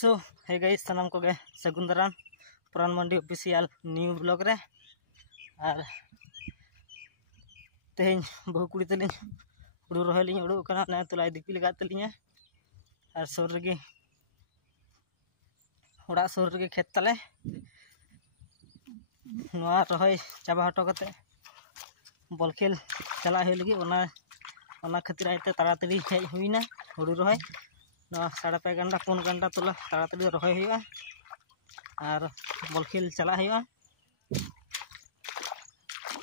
सो hey guys सानाम को गे सगुन दाराम पुरान मंडी ऑफिशियल न्यू ब्लॉग रे और तेहन बहु कुड़ी तलिन हुड़ू रोहय लिंग उड़ू कना ना तुलाय दिपि लगा तलिया और सुर रेगे ओड़ा सुर रेगे खेत तले नवा रोहय चाबा हटो कते बॉल खेल चला होय लगी ओना खातिर आइते ताड़ाताड़ी हेज हुईना हुड़ू रोहय नवा 5.5 घंटा 4 घंटा तुला ताड़ाताड़ी रोहय हुआ और बॉल खेल चला हुआ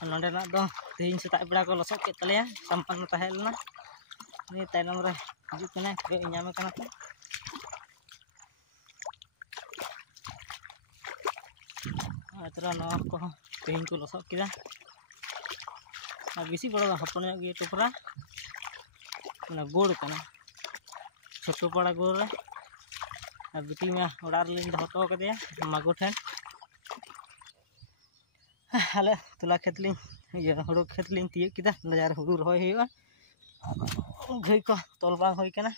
नोडेना दो तेहन सेता बेड़ा को लसक के तलेया संपन्न तहेलना नि तायनम रे हिजु कने के ᱧᱟᱢ कना को आतरा नो को तेहन को लसक किदा और बेसी बड़ा हपन गे टोपरा ना गोड़ कना छोटो पड़ा गोड़ रे और बिटी में ओड़ा रे लिंग हटो कदेया मागो ठन हाले तुला खेतलिंग ये हुड़ू खेतलिंग तिय किदा नजार हुड़ू रोहय हुआ घई को तोल बांग होई कना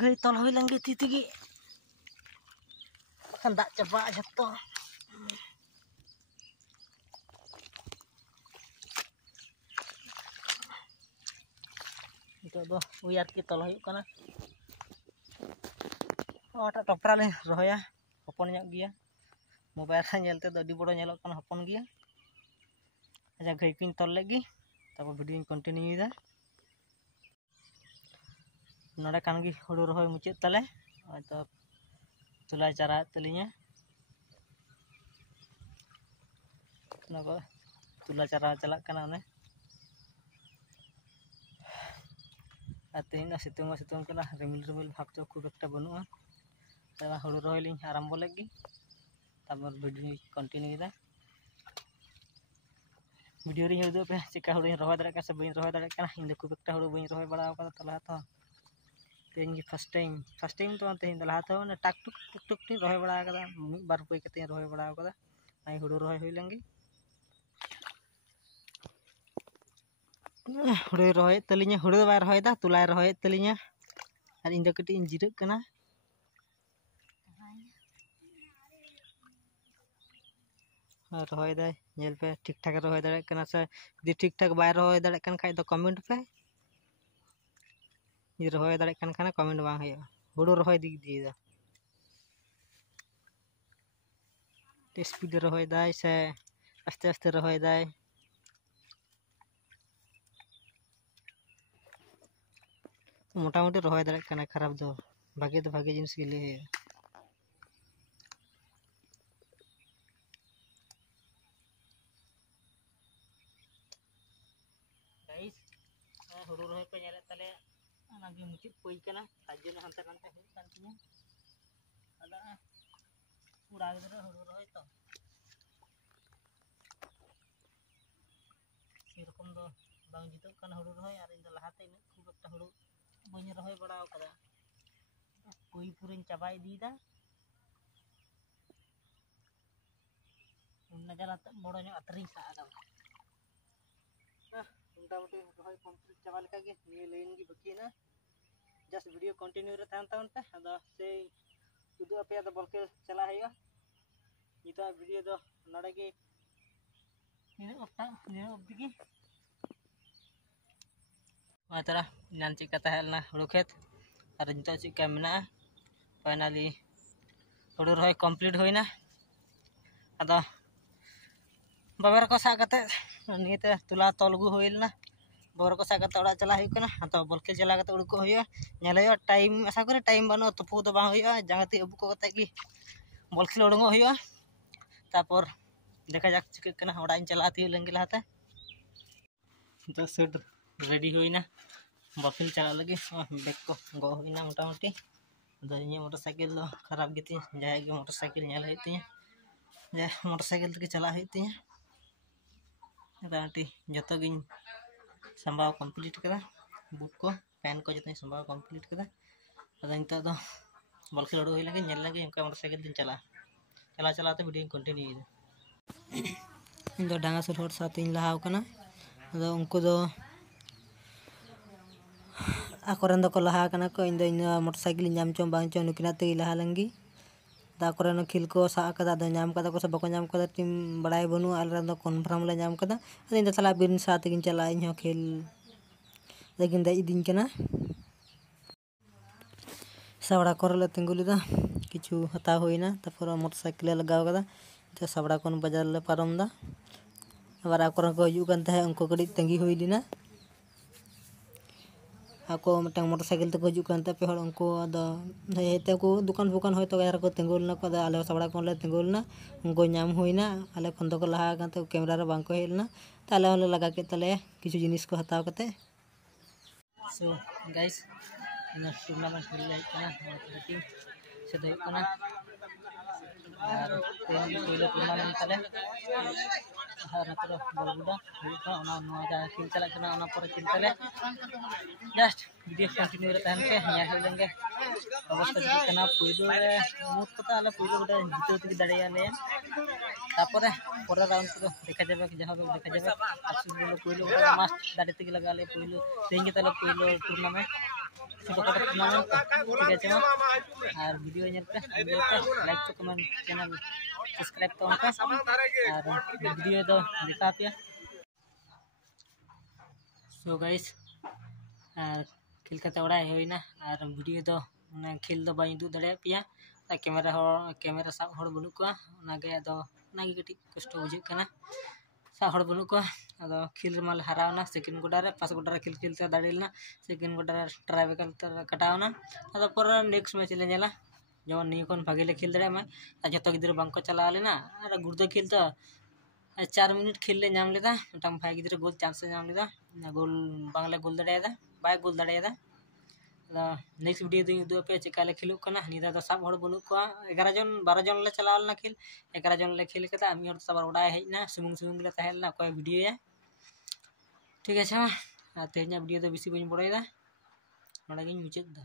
घई तोल होई लंगे तितिगी खान दा चबा जत्तो इतो दो उयार के तोल होई कना ओटा टपरा ले रोहया हपन ᱧᱚᱜ गिया मोबाइल रे नेलते दो अडी बड़ो नेलोग कना हपन गिया अच्छा घई किन तोल लेगी तब वीडियो कंटिन्यू दा नोडे कान गी हुड़ू रोहय मुचाद तले तो तुला चारा तलिया नगो तुला चारा चला कना ने तेहन सितुंग कना रिमिल भाग तो खूब एकटा बनुआ तब हुड़ू रोहय लिंग आरम्भ लेगी तब वीडियो कंटिन्यू दा वीडियो रे उदो पे चिका हुड़ू रोहय दाड़े का से बई रोहय दाड़े कना इन खूब एकटा हुड़ू बई रोहय बड़ा का तला तो तेहन गी फर्स्ट टाइम तो तेहन दला तो ना टाक टुक रोहय बड़ा का मिद बार पई कते रोहय बड़ा का आई हुड़ू रोहय होई लंगी हुड़ू रोहय तलिया हुड़ू बाय रोहय दा तुलाय रोहय तलिया और इन दो कटी इन जिरक कना रोहय दाय नेल पे ठीक ठाक रोहय दाड़े कना से यदि ठीक ठाक बाय रोहय दाड़े कन खाय दो कमेंट पे ये रोहय दाड़े कन खाना कमेंट बांग होय हुड़ू रोहय दिक दिए दा स्पीड रोहय दाय से आस्ते आस्ते रोहय दाय मोटामुटी रोहय दाड़े कना खराब दो भागे जिनिस गे ले गाइस हुड़ू रोहय पे नेले तले नागी मुचित पई कना ताजन हांते नांते हुई कान तिया अदा उड़ा गिदरे हुड़ू रोहय तो सेरकम दो बांग जितो कना हुड़ू रोहय और इन लहाते इन खूब एकटा हुड़ू बई रोहय बड़ा कदा पई पुरिन चाबा इदीदा नजारा बड़ो ᱧᱚᱜ अतरिंग सा आदा मोटामुटी रोहय कंप्लीट चाबा लेका गे निये लाइन गी बाकी ना जस्ट वीडियो कंटिन्यू रे तान तान पे अदा से उदु अपे अदा बॉल खेल चला हुआ नितो वीडियो दो नडे गे निने ऑब्दी गे मातरा नान चिका तहेलना हुड़ू खेत और नितो चिका मेना फाइनली हुड़ू रोहय कंप्लीट होइना अदा बाबर को सा कते निते तुला तोलगु होइलना बाबर को सा कते ओड़ा चला हुई कना तो बॉल खेल चला कते उड़को हुआ नेल हुआ टाइम आशा करे टाइम बनो तुपु तो बांग हुआ जांगाती अबु को कते गी बॉल खेल उड़ंगो हुआ तापर देखा जाक चिक कना ओड़ा इन चला ती लंगी लाते तो सेट रेडी होइना बॉल खेल चला लगी बैक को गो होइना मोटामुटी तो इन मोटरसाइकिल दो खराब गिती जाय गे मोटरसाइकिल नेल होइती जे मोटरसाइकिल तक चला होइती मोटामुटी जतो गिन संभाव कंप्लीट कदा बूट को पैन को जतो संभाव कंप्लीट कदा अदा इंता दो बॉल खेल उड़ो होई लगे नेल लगे उनका मोटरसाइकिल दिन चला तो वीडियो कंटिन्यू इन दो डांगा सर होर साथ इन लहाव कना अदा उनको दो akoren doko laha kana ko इन मोटरसाइकिल नाम चो बांग चो नुकिना ते लाहा लंगी ताकोरेन खिल को सा कदा द नाम कदा को से बको नाम कदा टीम बड़ाई बनु आलरा द कन्फर्म ले नाम कदा इन तला बिन साथ गिन चला इन हो खेल लेकिन दई दिन कना सावड़ा करले तिंगुलिदा किछु हता होइना तापर मोटरसाइकिल लगाव कदा ते सावड़ा कोन बाजार ले पारम दा आबार आकोरेन को हिजु कान ताहे उनको कड़ी तंगी होई Leena ako matang motorcycle te ko hiju kan te pe hor unko ada hete ko dukan bukan hoyto gair ko tenggol na ko ada ale sabड़ा kon le tenggol na unko nyam hoina ale kon do ko laha kan te camera re bang ko helna tale hole laga ke tale kichu jinis ko hataw kate so guys ina tournament kheli lai kana team se doi kana ar pehले tournament tale har natro bolbuda hoita ona noa ja khel chala kana ona pore khel tale just video continue re tahan ke nya helenge অবস্থা যদি কেনা পইলো মোট কথা আলে পইলো গোটা জিতে থেকে দাঁড়িয়ে আলে তারপরে পরের রাউন্ড তো দেখা যাবে যা হবে দেখা যাবে আফসোস বলে পইলো গোটা মাস্ট দাঁড়িয়ে থেকে লাগালে পইলো তেঙ্গে তাহলে পইলো টুর্নামেন্ট ছোটখাটো টুর্নামেন্ট ঠিক আছে আর ভিডিও নিতে লাইক তো কমেন্ট চ্যানেল সাবস্ক্রাইব তো অনকা আর ভিডিও তো দেখা পিয়া সো गाइस আর खेल कते ओड़ा होइना और वीडियो दो खेल दो बाई दू दड़े पिया कैमरा साब हड़ बनु को नागे अदो नागे कटी कष्ट बुझे कना सा हड़ बनु को अदो खेल माल हरावना सेकंड गोडा रे पास गोडा रे खेल खेलते दाड़िलना सेकंड गोडा रे ट्राइवेकल कटावना अदो पर नेक्स्ट मैच ले नेला जेमन निय कोन भागे ले खेल दड़े मा जतो गिदर बांको चला लेना और गुर्दो खेल तो 4 मिनट खेल ले नाम लेदा मटम भाई गिदर गोल चांस नाम लेदा गोल बांगला गोल दड़ेदा बाय गोल दड़ेदा नेक्स्ट वीडियो दिन दो पे चिकाले खेलुक कना निदा तो सब हड़ बनु को 11 जन 12 जन ले चलावलना खेल 11 जन ले खेल कता आमी हड़ सबर उड़ाय हेजना सुमुंग ले तहेलना कोई वीडियो या ठीक है तेना वीडियो तो बेसी बइन बड़ायदा नडा गिन मुचाद दा।